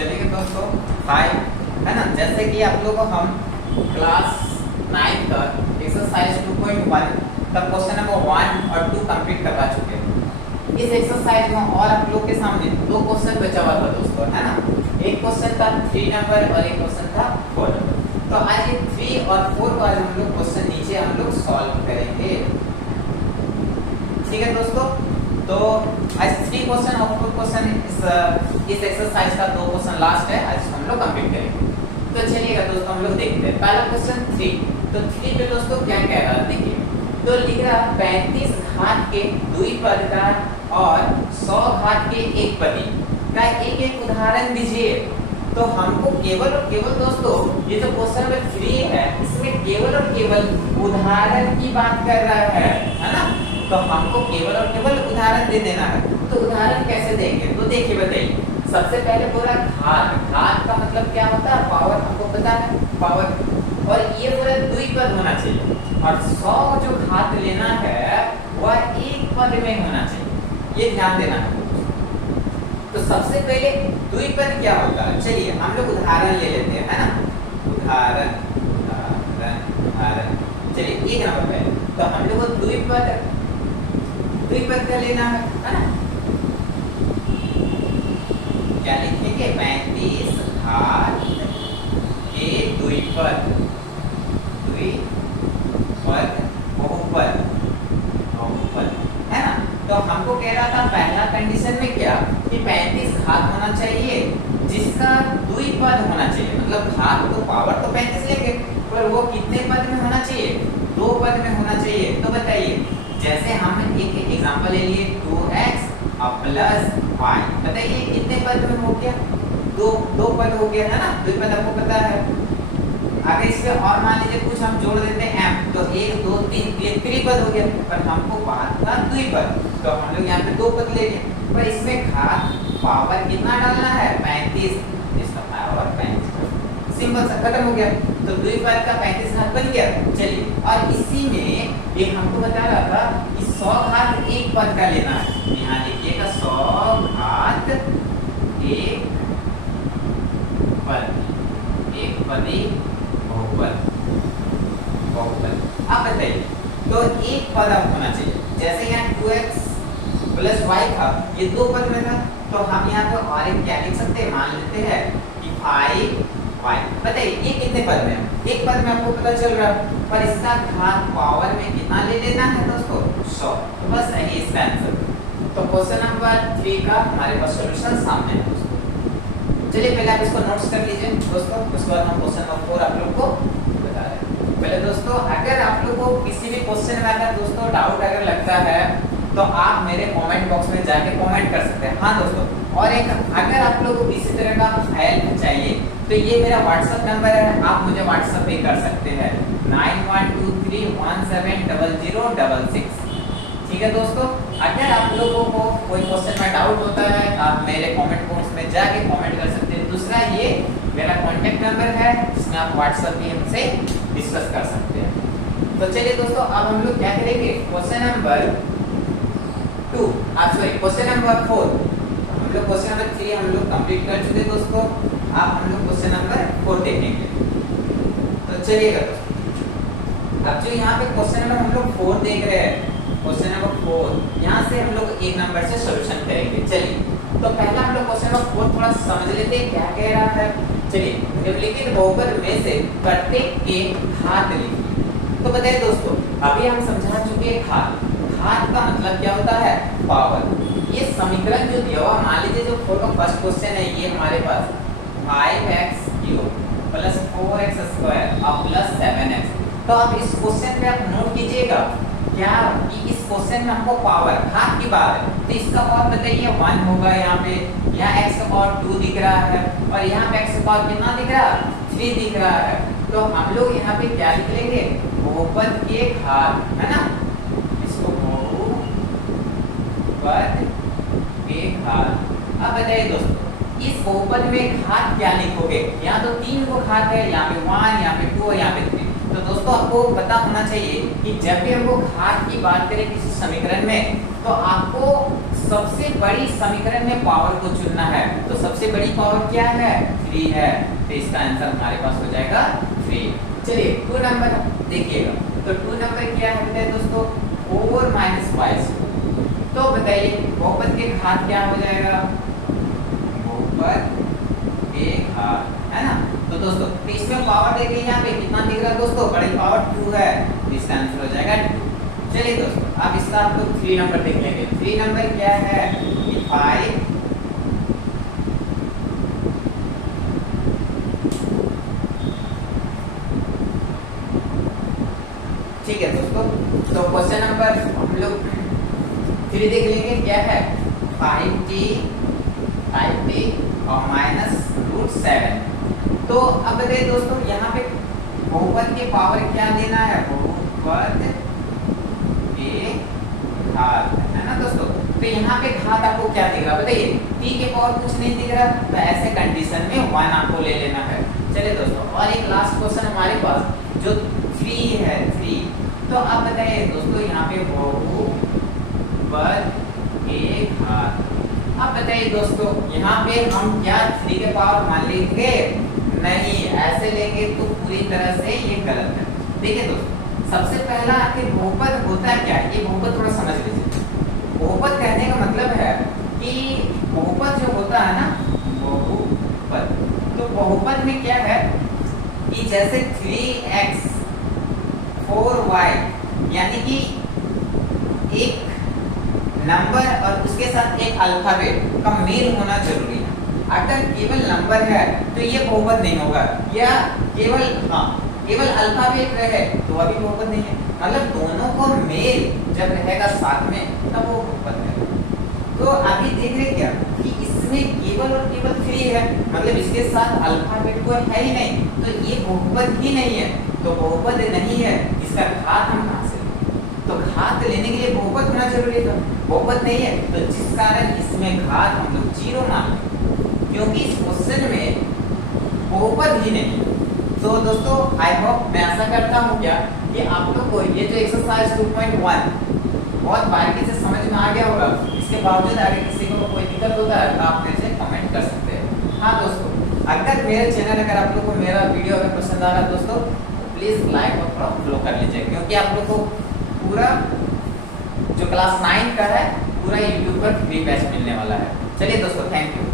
चलिए दोस्तों 5 है ना, जैसे कि आप लोगों को हम क्लास 9 का एक्सरसाइज 2.1 तब क्वेश्चन नंबर 1 और 2 कंप्लीट करवा चुके हैं। इस एक्सरसाइज में और आप लोग के सामने 2 क्वेश्चन बचा हुआ था दोस्तों, है ना। एक क्वेश्चन था 3 नंबर और एक क्वेश्चन था 4 नंबर। तो आज ये 3 और 4 को आज हम लोग क्वेश्चन नीचे हम लोग सॉल्व करेंगे, ठीक है दोस्तों। तो आज 3 क्वेश्चन और 4 क्वेश्चन इस एक्सरसाइज का 2 क्वेश्चन लास्ट है, आज हम लोग कंप्लीट करेंगे। तो चलिएगा दोस्तों हम लोग देखते हैं पहला क्वेश्चन 3। तो 3 पे दोस्तों क्या कह रहा है देखिए, तो लिख रहा 35 घात के द्विपद का और 100 घात के एक पदी का एक एक उदाहरण दीजिए। तो हमको केवल और केवल दोस्तों ये जो क्वेश्चन नंबर 3 है इसमें केवल और केवल उदाहरण की बात कर रहा है ना। तो हमको केवल और केवल उदाहरण दे देना है। तो उदाहरण कैसे देंगे, तो देखिए बताइए। सबसे पहले पूरा घात, घात का मतलब क्या होता है, पावर, हमको पता है पावर। और ये पूरा द्विपद होना चाहिए और 100 जो घात लेना है वह एक पद में होना चाहिए, ये ध्यान देना है। तो सबसे पहले द्विपद क्या होगा, चलिए हम लोग उदाहरण ले लेते हैं, है ना। उदाहरण उदाहरण चलिए एक नंबर पे तो हम लोग को द्विपद का लेना है ना। क्या लिखेंगे, 35 घात के द्विपद, द्विपद बहुपद, बहुपद है ना। तो हमको कह रहा था पहला कंडीशन में क्या कि 35 घात होना चाहिए जिसका द्विपद होना चाहिए, मतलब घात तो पावर तो 35 लेंगे पर वो कितने पद में होना चाहिए, 2 पद में होना चाहिए। तो बताइए, जैसे हम एक एग्जांपल ले लिए 2x प्लस y, बताइए कितने पद में हो गया, दो पद हो गया है ना, द्विपद आपको पता है। अगर इससे और मान लीजिए कुछ हम जोड़ देते हैं m, तो 1 2 3 ये त्रिपद हो गया, पर हमको बात था द्विपद, तो हम लोग यहाँ पे 2 पद ले लिए। पर इसमें घात पावर कितना डालना है, 35, इसका पावर 35, सिंपल सा खत्म हो गया। तो द्विपद का 35 घात बन गया। चलिए, और इसी में एक हमको बता रहा था कि 100 घात एक पद का लेना है। यहाँ लिखिएगा 100 घात एक पद, एक पदी बहुपद, बहुपद। अब बताइए, तो एक पद अब होना चाहिए। जैसे यहाँ 2x प्लस y था, ये 2 पद में था, तो हम यहाँ पर और एक क्या लिख सकते हैं, मान लेते हैं कि 5y। बताइए ये कितने पद में है, एक पद में आपको पता चल रहा है, पर इसका घात पावर में कितना ले लेना है दोस्तों, 100। तो बस यही इसका आंसर। तो क्वेश्चन नंबर 3 का हमारे पास सॉल्यूशन सामने है दोस्तों। चलिए पहले आप इसको नोट्स कर लीजिए दोस्तों, उसके बाद हम क्वेश्चन नंबर 4 आप लोग को बता रहे हैं। पहले दोस्तों अगर आप लोग को किसी भी क्वेश्चन में अगर दोस्तों डाउट अगर लगता है तो आप मेरे कमेंट बॉक्स में जाके कमेंट कर सकते हैं। हाँ दोस्तों, और एक अगर आप लोगों को किसी तरह का हेल्प चाहिए तो ये मेरा व्हाट्सएप नंबर है, आप मुझे व्हाट्सएप भी कर सकते हैं 9123170066। ठीक है दोस्तों, अगर आप लोगों को कोई क्वेश्चन में डाउट होता है आप मेरे कमेंट बॉक्स में जाके कमेंट कर सकते हैं। दूसरा ये मेरा कॉन्टेक्ट नंबर है जिसमें आप व्हाट्सएप भी हमसे डिस्कस कर सकते हैं। तो चलिए दोस्तों, अब हम लोग क्या करेंगे, क्वेश्चन नंबर 2 क्वेश्चन नंबर 4, हम लोग क्वेश्चन नंबर 3 हम लोग कंप्लीट कर चुके दोस्तों। अब हम लोग क्वेश्चन नंबर 4 देखेंगे। तो चलिएगा दोस्तों, अब जो यहाँ पे क्वेश्चन नंबर हम लोग 4 देख रहे हैं, क्वेश्चन नंबर 4 यहाँ से हम लोग 1 नंबर से सॉल्यूशन करेंगे। चलिए, तो पहला हम लोग क्वेश्चन नंबर 4 थोड़ा समझ लेते हैं क्या कह रहा है। चलिए, निम्नलिखित बहुपद में से प्रत्येक के घात लिखिए। तो बताइए दोस्तों, अभी हम समझा चुके हैं घात, घात का मतलब क्या होता है, पावर। ये समीकरण जो दिया हुआ, मान लीजिए जो फर्स्ट क्वेश्चन है ये हमारे पास 5x³ प्लस 4x² और प्लस 7x। तो अब इस क्वेश्चन पे आप नोट कीजिएगा क्या कि इस क्वेश्चन में हमको पावर, घात की बात है, तो इसका पावर बताइए 1 होगा। यहाँ पे यहाँ x का पावर 2 दिख रहा है और यहाँ पे x का पावर कितना दिख रहा है, 3 दिख रहा है। तो हम लोग यहाँ पे क्या लिख लेंगे, बहुपद के घात, है ना, इसको बहुपद के घात। अब बताइए दोस्तों, इस बहुपद में घात क्या लिखोगे, यहाँ तो 3 को घात है, यहाँ पे 1, यहाँ पे 2 और यहाँ पे 3। तो दोस्तों आपको पता होना चाहिए कि जब भी हमको घात की बात करें किसी समीकरण में तो आपको सबसे बड़ी समीकरण में पावर को चुनना है। तो सबसे बड़ी पावर क्या है? 3 है। तो इसका आंसर हमारे पास हो जाएगा 3। चलिए 2 नंबर देखिएगा। तो 2 नंबर क्या है दोस्तों? 4 - 5। तो बताइए बहुपद के घात क्या हो जाएगा? बहुपद के घात, है ना। तो दोस्तों इसमें पावर देखिए यहाँ पे कितना दिख रहा है दोस्तों? बड़ी पावर 2 है। तो इसका आंसर हो जाएगा 2। चलिए दोस्तों अब इसका आप लोग 3 नंबर देख लेंगे। 3 नंबर क्या है? 5 ठीक है दोस्तों। तो क्वेश्चन नंबर हम लोग 3 देख लेंगे क्या है? 5t और -√7। तो अब बताइए दोस्तों यहाँ पे बहुपद के पावर क्या देना है? बहुपद के घात, है ना दोस्तों। तो यहाँ पे घात आपको क्या दिख रहा है बताइए? t के पावर कुछ नहीं दिख रहा, तो ऐसे कंडीशन में 1 आपको ले लेना है। चलिए दोस्तों और एक लास्ट क्वेश्चन हमारे पास जो 3 है 3। तो आप बताइए दोस्तों यहाँ पे बहुपद के घात। अब बताइए दोस्तों यहाँ पे हम क्या 3 के पावर मान लेंगे? नहीं, ऐसे लेंगे तो पूरी तरह से ये गलत है। देखिए दोस्तों सबसे पहला आखिर बहुपद होता क्या है? ये बहुपद थोड़ा समझ लीजिए। बहुपद कहने का मतलब है कि बहुपद जो होता है ना, बहुपद, तो बहुपद में क्या है कि जैसे 3x 4y यानी कि एक नंबर और उसके साथ एक अल्फाबेट का मेल होना जरूरी है। अगर केवल नंबर है तो ये बहुपद नहीं होगा, या केवल अल्फाबेट रहे तो अभी बहुपद नहीं है। मतलब दोनों को मेल जब रहेगा साथ में तब वो बहुपद है। तो अभी देख रहे क्या कि इसमें केवल और केवल 3 है, मतलब इसके साथ अल्फाबेट कोई है ही नहीं, तो ये बहुपद ही नहीं है। तो बहुपद नहीं है, इसका घात हम कहाँ से? तो घात लेने के लिए बहुपद होना जरूरी था, बहुपद नहीं है, तो जिस कारण इसमें घात हम लोग 0 मान लें, क्योंकि इस क्वेश्चन में बहुपद ही नहीं। तो दोस्तों आई होप, मैं आशा करता हूँ क्या कि आप लोग को ये जो एक्सरसाइज 2.1 बहुत बारीकी से समझ में आ गया होगा। इसके बावजूद अगर किसी को कोई दिक्कत होता है तो आप मेरे से कमेंट कर सकते हैं। हाँ दोस्तों, अगर मेरे चैनल अगर आप लोग को मेरा वीडियो अगर पसंद आ रहा है दोस्तों, प्लीज़ लाइक और फॉलो कर लीजिए, क्योंकि आप लोग को पूरा जो क्लास 9 का है पूरा यूट्यूब पर फ्री बैच मिलने वाला है। चलिए दोस्तों, थैंक यू।